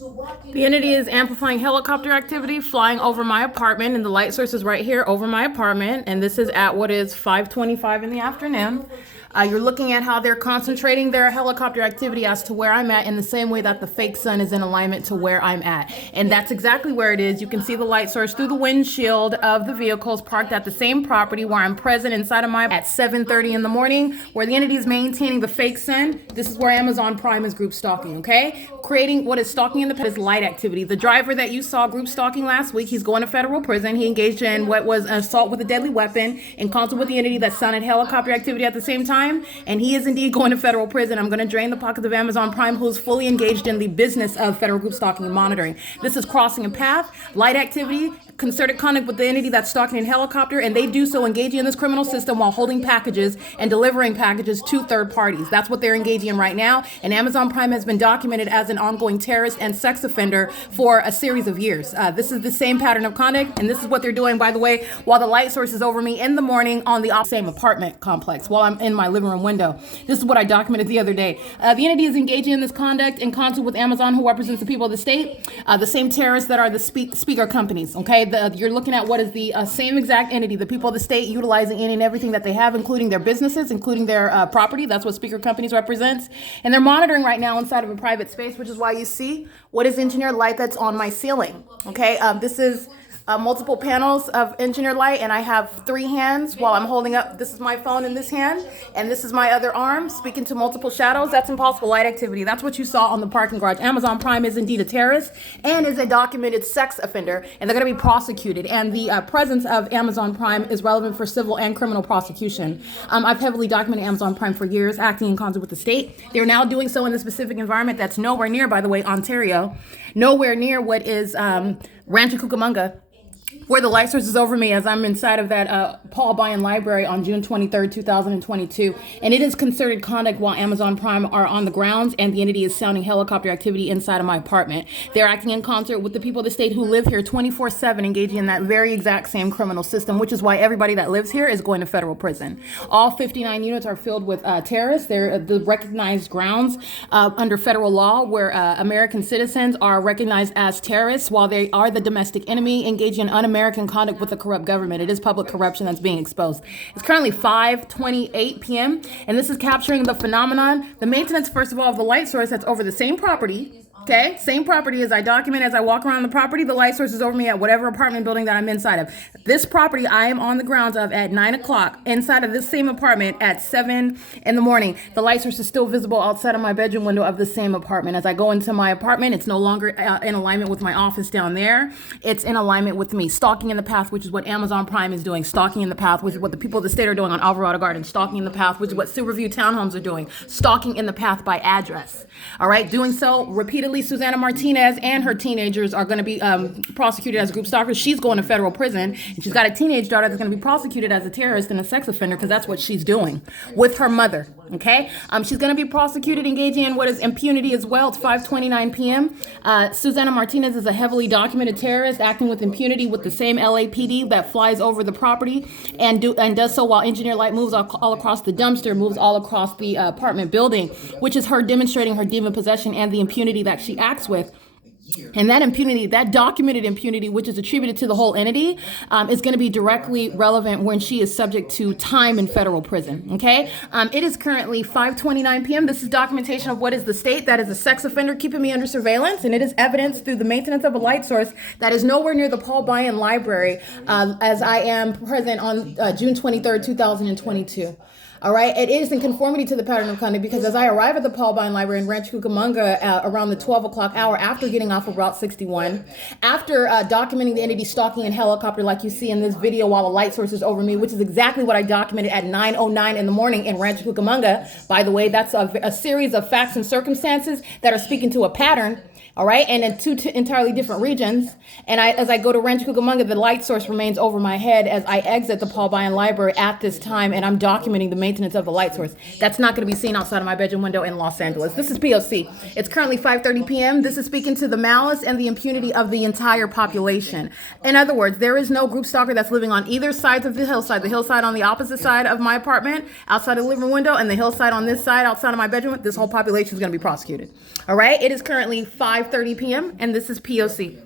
The entity is amplifying helicopter activity flying over my apartment, and the light source is right here over my apartment, and this is at what is 5:25 in the afternoon. You're looking at how they're concentrating their helicopter activity as to where I'm at in the same way that the fake sun is in alignment to where I'm at. And that's exactly where it is. You can see the light source through the windshield of the vehicles parked at the same property where I'm present inside of my at 7:30 in the morning, where the entity is maintaining the fake sun. This is where Amazon Prime is group stalking, okay? Creating what is stalking in the is light activity. The driver that you saw group stalking last week, he's going to federal prison. He engaged in what was assault with a deadly weapon in concert with the entity that sounded helicopter activity at the same time. And he is indeed going to federal prison. I'm going to drain the pockets of Amazon Prime, who's fully engaged in the business of federal group stalking and monitoring. This is crossing a path, light activity, concerted conduct with the entity that's stalking in helicopter, and they do so engaging in this criminal system while holding packages and delivering packages to third parties. That's what they're engaging in right now. And Amazon Prime has been documented as an ongoing terrorist and sex offender for a series of years. This is the same pattern of conduct, and this is what they're doing, by the way, while the light source is over me in the morning on the same apartment complex while I'm in my living room window. This is what I documented the other day. The entity is engaging in this conduct in concert with Amazon, who represents the people of the state, the same terrorists that are the speaker companies, okay? You're looking at what is the same exact entity, the people of the state utilizing any and everything that they have, including their businesses, including their property. That's what speaker companies represents. And they're monitoring right now inside of a private space, which is why you see what is engineered light that's on my ceiling, okay? This is multiple panels of engineered light, and I have 3 hands while I'm holding up. This is my phone in this hand, and this is my other arm speaking to multiple shadows. That's impossible light activity. That's what you saw on the parking garage. Amazon Prime is indeed a terrorist and is a documented sex offender, and they're going to be prosecuted. And the presence of Amazon Prime is relevant for civil and criminal prosecution. I've heavily documented Amazon Prime for years, acting in concert with the state. They're now doing so in the specific environment that's nowhere near, by the way, Ontario, nowhere near what is Rancho Cucamonga, where the light source is over me as I'm inside of that Paul Bunyan Library on June 23rd, 2022. And it is concerted conduct while Amazon Prime are on the grounds and the entity is sounding helicopter activity inside of my apartment. They're acting in concert with the people of the state who live here 24/7, engaging in that very exact same criminal system, which is why everybody that lives here is going to federal prison. All 59 units are filled with terrorists. They're the recognized grounds under federal law where American citizens are recognized as terrorists while they are the domestic enemy engaging in un-American conduct with a corrupt government. It is public corruption that's being exposed. It's currently 5:28 p.m. and this is capturing the phenomenon. The maintenance, first of all, of the light source that's over the same property. Okay, same property as I document as I walk around the property. The light source is over me at whatever apartment building that I'm inside of. This property I am on the grounds of at 9 o'clock inside of this same apartment at 7 in the morning. The light source is still visible outside of my bedroom window of the same apartment. As I go into my apartment, it's no longer in alignment with my office down there. It's in alignment with me. Stalking in the path, which is what Amazon Prime is doing. Stalking in the path, which is what the people of the state are doing on Alvarado Gardens. Stalking in the path, which is what Silverview Townhomes are doing. Stalking in the path by address. All right, doing so repeatedly. Susanna Martinez and her teenagers are going to be prosecuted as group stalkers. She's going to federal prison, and she's got a teenage daughter that's going to be prosecuted as a terrorist and a sex offender because that's what she's doing with her mother. Okay, she's going to be prosecuted engaging in what is impunity as well. It's 5:29 p.m. Susanna Martinez is a heavily documented terrorist acting with impunity with the same LAPD that flies over the property and does so while engineer light moves all across the dumpster, moves all across the apartment building, which is her demonstrating her demon possession and the impunity that she acts with. And that impunity, that documented impunity, which is attributed to the whole entity, is going to be directly relevant when she is subject to time in federal prison. Okay, it is currently 5:29 p.m. This is documentation of what is the state that is a sex offender keeping me under surveillance, and it is evidence through the maintenance of a light source that is nowhere near the Paul Bunyan Library as I am present on June 23rd, 2022. All right, it is in conformity to the pattern of conduct because as I arrive at the Paul Bunyan Library in Rancho Cucamonga around the 12 o'clock hour after getting off of Route 61, after documenting the entity stalking in helicopter like you see in this video while the light source is over me, which is exactly what I documented at 9:09 in the morning in Rancho Cucamonga. By the way, that's a series of facts and circumstances that are speaking to a pattern. All right, and in two entirely different regions. And as I go to Rancho Cucamonga, the light source remains over my head as I exit the Paul Bunyan Library at this time, and I'm documenting the maintenance of the light source. That's not going to be seen outside of my bedroom window in Los Angeles. This is P.O.C. It's currently 5:30 p.m. This is speaking to the malice and the impunity of the entire population. In other words, there is no group stalker that's living on either sides of the hillside on the opposite side of my apartment, outside of the living room window, and the hillside on this side, outside of my bedroom. This whole population is going to be prosecuted. All right, it is currently 5:30 5:30 p.m. and this is P.O.C.